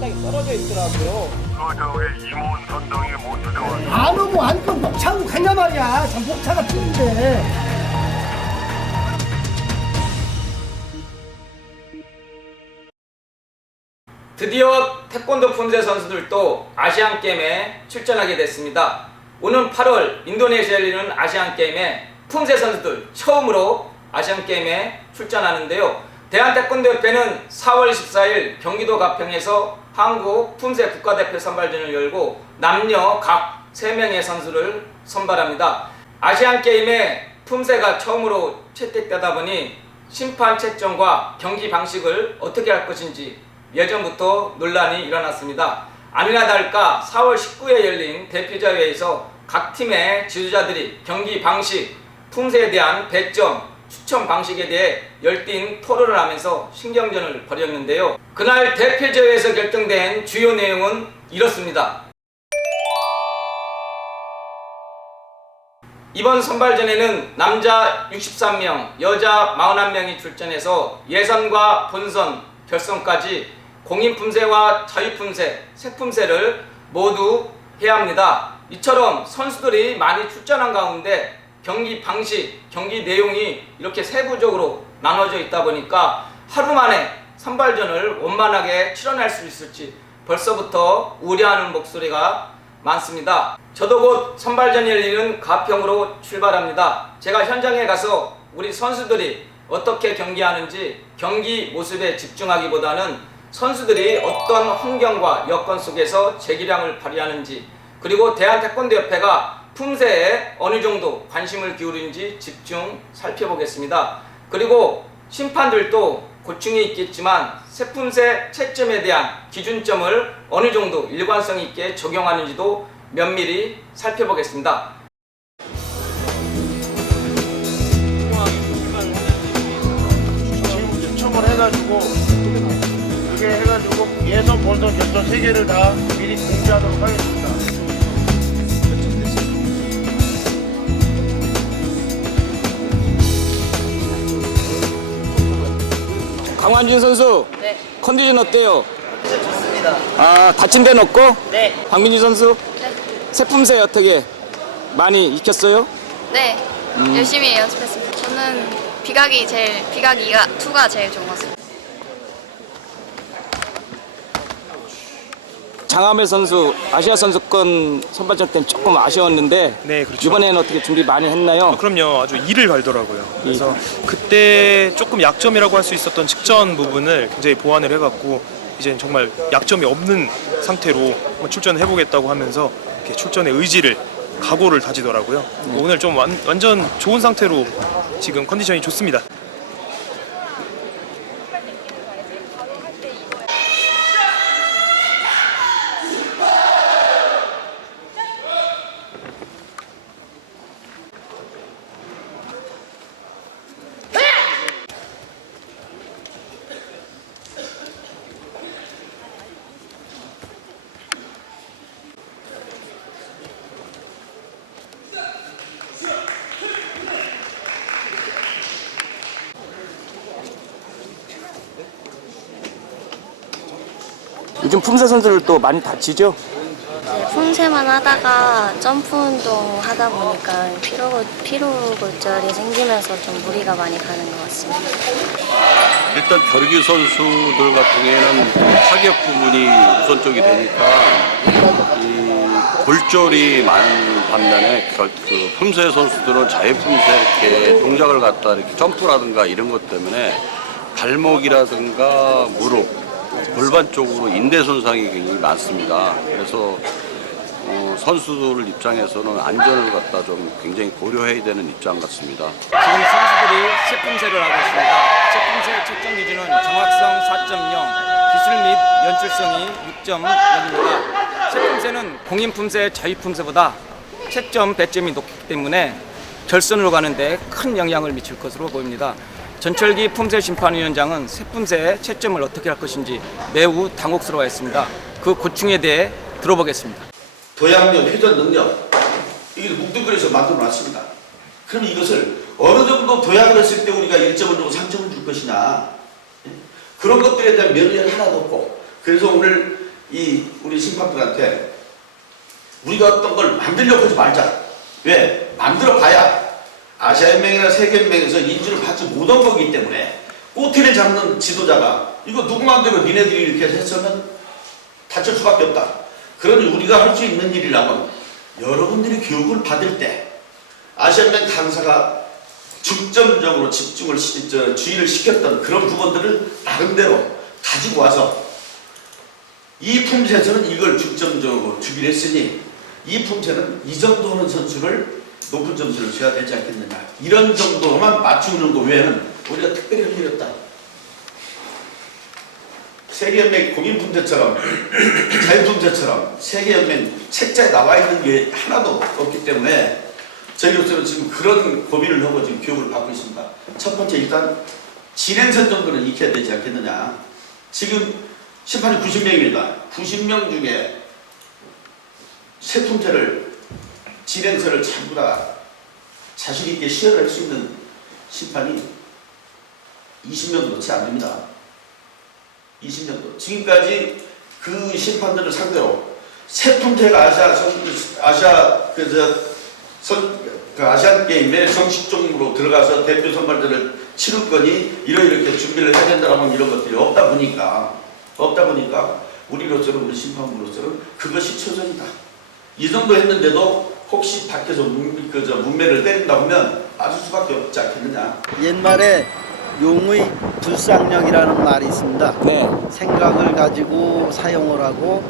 상당히 떨어져 있더라고요. 우리 임원 선동이 못 들어왔어. 안 오고 안건 먹차고 가냐 말이야. 참 목차가 틀린데. 드디어 태권도 품새 선수들도 아시안게임에 출전하게 됐습니다. 오는 8월 인도네시아에 열리는 아시안게임에 품새 선수들 처음으로 아시안게임에 출전하는데요. 대한태권도협회는 4월 14일 경기도 가평에서 한국 품새 국가대표 선발전을 열고 남녀 각 3명의 선수를 선발합니다. 아시안게임에 품새가 처음으로 채택되다 보니 심판 채점과 경기 방식을 어떻게 할 것인지 예전부터 논란이 일어났습니다. 아니나 다를까 4월 19일에 열린 대표자회에서 각 팀의 지도자들이 경기 방식, 품새에 대한 배점, 추천 방식에 대해 열띤 토론을 하면서 신경전을 벌였는데요. 그날 대표자회에서 결정된 주요 내용은 이렇습니다. 이번 선발전에는 남자 63명, 여자 41명이 출전해서 예선과 본선, 결선까지 공인품새와 자유품새, 색품새를 모두 해야 합니다. 이처럼 선수들이 많이 출전한 가운데 경기 방식, 경기 내용이 이렇게 세부적으로 나눠져 있다 보니까 하루 만에 선발전을 원만하게 치러낼 수 있을지 벌써부터 우려하는 목소리가 많습니다. 저도 곧 선발전이 열리는 가평으로 출발합니다. 제가 현장에 가서 우리 선수들이 어떻게 경기하는지 경기 모습에 집중하기보다는 선수들이 어떤 환경과 여건 속에서 재기량을 발휘하는지, 그리고 대한태권도협회가 품새에 어느 정도 관심을 기울이는지 집중 살펴보겠습니다. 그리고 심판들도 고충이 있겠지만 새품새 채점에 대한 기준점을 어느 정도 일관성 있게 적용하는지도 면밀히 살펴보겠습니다. 추첨을 해가지고 그게 해가지고 예선, 본선, 결선 3개를 다 미리 공지하도록 하겠습니다. 강환준 선수, 네, 컨디션 어때요? 좋습니다. 아, 다친 데는 없고? 네. 박민주 선수, 네. 새품새 어떻게 많이 익혔어요? 네, 열심히 연습했습니다. 저는 비각 2가 제일 좋은 것 같습니다. 장하멜 선수 아시아 선수권 선발전 때는 조금 아쉬웠는데 네, 그렇죠. 이번에는 어떻게 준비 많이 했나요? 그럼요. 아주 이를 갈더라고요. 그래서 그때 조금 약점이라고 할 수 있었던 직전 부분을 굉장히 보완을 해갖고 이제 정말 약점이 없는 상태로 한번 출전을 해보겠다고 하면서 이렇게 출전의 의지를, 각오를 다지더라고요. 오늘 좀 완전 좋은 상태로 지금 컨디션이 좋습니다. 요즘 품새 선수들도 많이 다치죠? 품새만 하다가 점프 운동 하다 보니까 피로골절이 생기면서 좀 무리가 많이 가는 것 같습니다. 일단 겨루기 선수들 같은 경우에는 타격 부분이 우선적이 되니까 이 골절이 많은 반면에 그 품새 선수들은 자유품새 이렇게 동작을 갖다 이렇게 점프라든가 이런 것 때문에 발목이라든가 무릎, 골반 쪽으로 인대 손상이 굉장히 많습니다. 그래서 선수들 입장에서는 안전을 갖다 좀 굉장히 고려해야 되는 입장 같습니다. 지금 선수들이 새품새를 하고 있습니다. 새품새 채점 기준은 정확성 4.0, 기술 및 연출성이 6.0입니다. 새품새는 공인품새, 자유품새보다 채점, 배점이 높기 때문에 결선으로 가는데 큰 영향을 미칠 것으로 보입니다. 전철기 품새 심판위원장은 새품새의 채점을 어떻게 할 것인지 매우 당혹스러워했습니다. 그 고충에 대해 들어보겠습니다. 도약력, 회전 능력, 이게 뭉뚱그려서 만들어 놨습니다. 그럼 이것을 어느 정도 도약을 했을 때 우리가 1점을 주고 상점을 줄 것이냐, 그런 것들에 대한 면밀 하나도 없고, 그래서 오늘 이 우리 심판들한테 우리가 어떤 걸 만들려고 하지 말자. 왜? 만들어 봐야 아시아연맹이나 세계연맹에서 인준을 받지 못한 거기 때문에 꼬투리를 잡는 지도자가 이거 누구 마음대로 니네들이 이렇게 했으면 다칠 수밖에 없다. 그러니 우리가 할 수 있는 일이라면 여러분들이 교육을 받을 때 아시아연맹 강사가 중점적으로 주의를 시켰던 그런 부분들을 나름대로 가지고 와서 이 품새에서는 이걸 중점적으로 주기로 했으니 이 품새는 이 정도 하는 선수를 높은 점수를 줘야 되지 않겠느냐. 이런 정도만 맞추는 거 외에는 우리가 특별히 할 일이 없다. 세계연맹 공인품새처럼 자유품새처럼 세계연맹 책자에 나와 있는 게 하나도 없기 때문에 저희로서는 지금 그런 고민을 하고 지금 교육을 받고 있습니다. 첫 번째 일단 진행선 정도는 익혀야 되지 않겠느냐. 지금 심판이 90명입니다. 90명 중에 세 품새를 진행서를 전부 다 자신 있게 시연할 수 있는 심판이 20명도 채 안 됩니다. 20년도. 지금까지 그 심판들을 상대로 세 품새가 아시안 게임에 정식적으로 들어가서 대표 선발전을 치를 거니 이렇게 준비를 해야 된다라는 이런 것들이 없다 보니까 우리로서는 우리 심판부로서는 그것이 최선이다. 이 정도 했는데도 혹시 밖에서 문매를 때린다 하면 맞을 수밖에 없지 않겠느냐. 옛말에 용의 불상력이라는 말이 있습니다. 네. 생각을 가지고 사용을 하고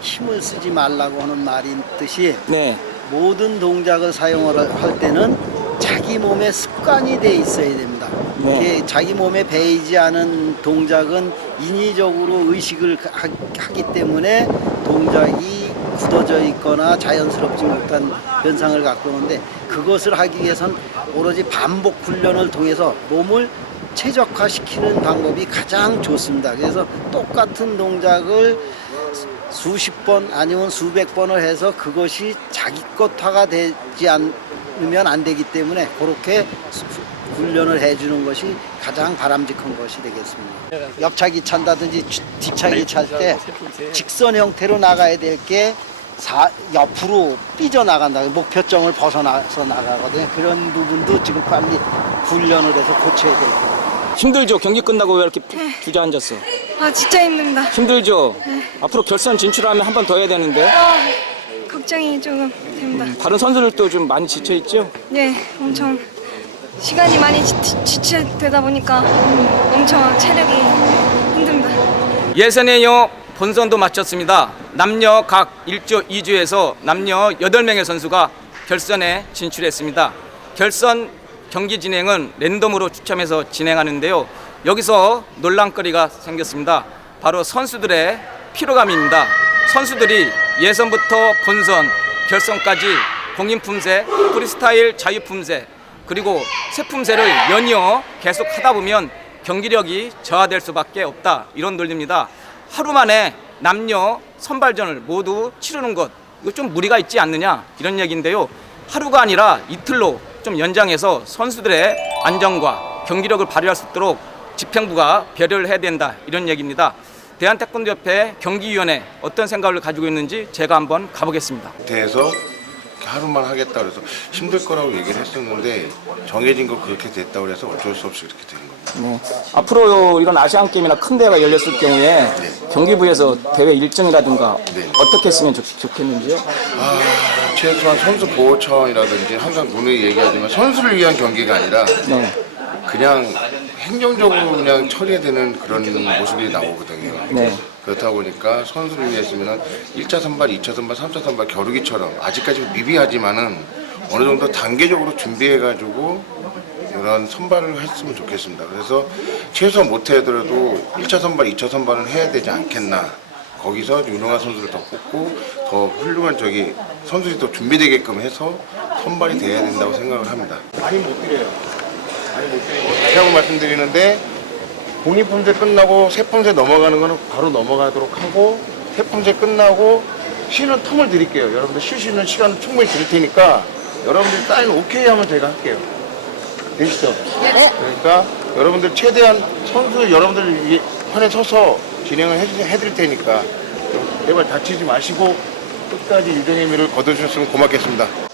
힘을 쓰지 말라고 하는 말이 있듯이 네. 모든 동작을 사용을 할 때는 자기 몸에 습관이 돼 있어야 됩니다. 이렇게 자기 몸에 배이지 않은 동작은 인위적으로 의식을 하기 때문에 동작이 굳어져 있거나 자연스럽지 못한 현상을 갖고 오는데 그것을 하기 위해선 오로지 반복 훈련을 통해서 몸을 최적화시키는 방법이 가장 좋습니다. 그래서 똑같은 동작을 수십 번 아니면 수백 번을 해서 그것이 자기 것화가 되지 않으면 안 되기 때문에 그렇게 훈련을 해주는 것이 가장 바람직한 것이 되겠습니다. 옆차기 찬다든지 뒷차기 찰 때 직선 형태로 나가야 될 게 옆으로 삐져나간다. 목표점을 벗어나서 나가거든요. 그런 부분도 지금 빨리 훈련을 해서 고쳐야 돼요. 힘들죠? 경기 끝나고 왜 이렇게 주저앉았어? 아 진짜 힘듭니다. 힘들죠? 앞으로 결선 진출하면 한 번 더 해야 되는데 걱정이 조금 됩니다. 다른 선수들도 좀 많이 지쳐있죠? 네, 엄청 시간이 많이 지체되다 보니까 엄청 체력이 힘듭니다. 예선의 본선도 마쳤습니다. 남녀 각 1조 2주에서 남녀 8명의 선수가 결선에 진출했습니다. 결선 경기 진행은 랜덤으로 추첨해서 진행하는데요. 여기서 논란거리가 생겼습니다. 바로 선수들의 피로감입니다. 선수들이 예선부터 본선, 결선까지 공인품새, 프리스타일 자유품새, 그리고 세품새를 연이어 계속 하다 보면 경기력이 저하될 수밖에 없다. 이런 논리입니다. 하루 만에 남녀 선발전을 모두 치르는 것, 이거 좀 무리가 있지 않느냐 이런 얘기인데요. 하루가 아니라 이틀로 좀 연장해서 선수들의 안정과 경기력을 발휘할 수 있도록 집행부가 배려를 해야 된다 이런 얘기입니다. 대한태권도협회 경기위원회 어떤 생각을 가지고 있는지 제가 한번 가보겠습니다. 대해서 하루만 하겠다 그래서 힘들 거라고 얘기를 했었는데 정해진 거 그렇게 됐다고 해서 어쩔 수 없이 그렇게 된 겁니다. 네. 앞으로 이런 아시안게임이나 큰 대회가 열렸을 경우에 경기부에서 대회 일정이라든가 어떻게 했으면 좋겠는지요? 최소한 선수 보호 차원이라든지 항상 누누이 얘기하지만 선수를 위한 경기가 아니라 그냥 행정적으로 그냥 처리해야 되는 그런 모습이 나오거든요. 그렇다 보니까 선수를 위해서는 1차 선발, 2차 선발, 3차 선발 겨루기처럼 아직까지 미비하지만은 어느 정도 단계적으로 준비해가지고 이런 선발을 했으면 좋겠습니다. 그래서 최소한 못하더라도 1차 선발, 2차 선발은 해야 되지 않겠나. 거기서 유능한 선수를 더 뽑고 더 훌륭한 선수들이 더 준비되게끔 해서 선발이 돼야 된다고 생각을 합니다. 많이 못 드려요. 다시 한번 말씀드리는데 공인품새 끝나고 세품새 넘어가는 거는 바로 넘어가도록 하고 세품새 끝나고 쉬는 텀을 드릴게요. 여러분들 쉬시는 시간을 충분히 드릴 테니까 여러분들 사인 오케이 하면 제가 할게요. 되시죠? 그러니까 여러분들 최대한 선수 여러분들 편에 서서 진행을 해드릴 테니까 제발 다치지 마시고 끝까지 일정의 미를 거둬주셨으면 고맙겠습니다.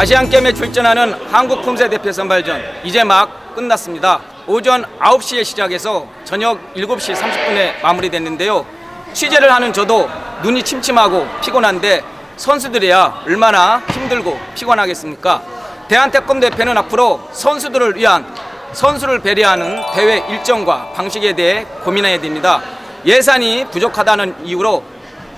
아시안게임에 출전하는 한국 품새 대표 선발전 이제 막 끝났습니다. 오전 9시에 시작해서 저녁 7시 30분에 마무리됐는데요. 취재를 하는 저도 눈이 침침하고 피곤한데 선수들이야 얼마나 힘들고 피곤하겠습니까? 대한태권대회는 앞으로 선수들을 위한 선수를 배려하는 대회 일정과 방식에 대해 고민해야 됩니다. 예산이 부족하다는 이유로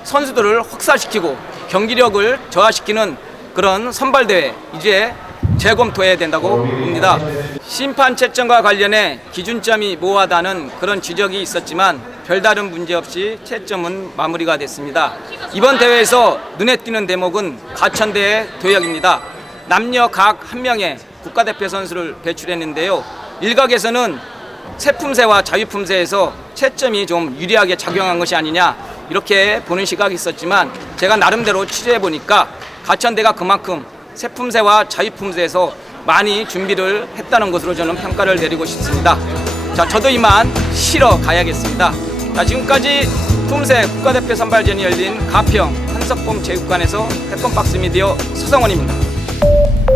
선수들을 혹사시키고 경기력을 저하시키는 그런 선발대회 이제 재검토해야 된다고 봅니다. 심판 채점과 관련해 기준점이 모호하다는 그런 지적이 있었지만 별다른 문제 없이 채점은 마무리가 됐습니다. 이번 대회에서 눈에 띄는 대목은 가천대회 도약입니다. 남녀 각 한 명의 국가대표 선수를 배출했는데요. 일각에서는 새품새와 자유품새에서 채점이 좀 유리하게 작용한 것이 아니냐 이렇게 보는 시각이 있었지만 제가 나름대로 취재해보니까 가천대가 그만큼 새품새와 자유품새에서 많이 준비를 했다는 것으로 저는 평가를 내리고 싶습니다. 자, 저도 이만 쉬러 가야겠습니다. 자, 지금까지 품새 국가대표 선발전이 열린 가평 한석봉 체육관에서 태권박스 미디어 서성원입니다.